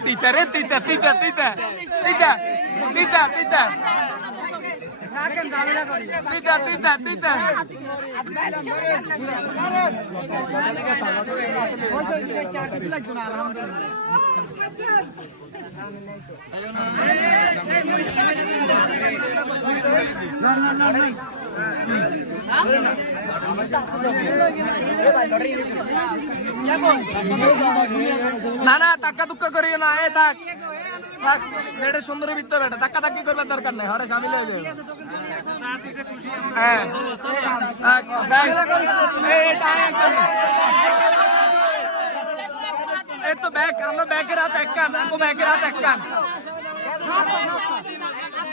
Tita, tita, tita, tita, tita, tita. না না টাক্কা টুক্কা করিও না এ থাক এটা সুন্দরী বিত্ত বেটা টাক্কা টাক্কি করবার দরকার নাই হরে সামিল হয়ে। যাবে হ্যাঁ। এই, তো ব্যাগ আমরা ব্যাগের হাত এক কান ব্যাগের হাত এক কান।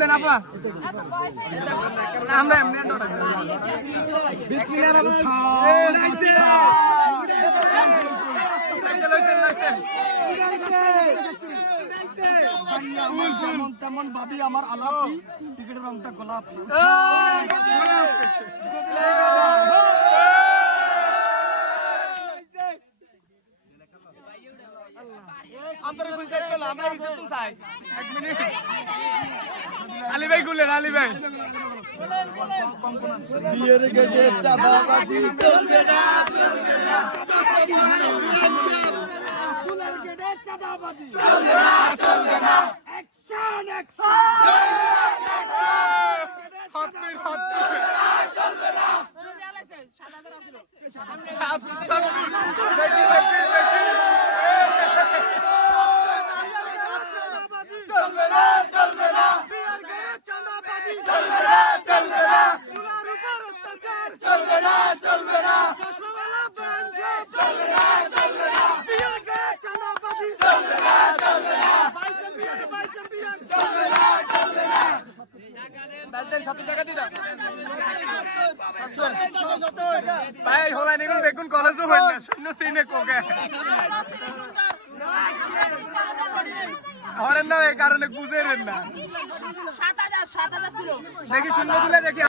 দেন আপা। আমরা এমনি তেমন ভাবি আমার আলাপি টিকিটের রংটা গোলাপি। অন্তরে খুলতে আমরা হিসেব তুমি চাই এক মিনিট আলী ভাই খুলেন আলী ভাই বিয়ের গেটে চাঁদাবাজি চলবে না চলবে না ফুলের গেটে চাঁদাবাজি চলবে না চলবে না অ্যাকশন অ্যাকশন সামনে ভাই হলাই নিগুন বেগুন কলেজও হইল না শূন্য সিনে কোকে। হরেন না এই কারণে বুঝে না। দেখি শূন্য তুলে দেখি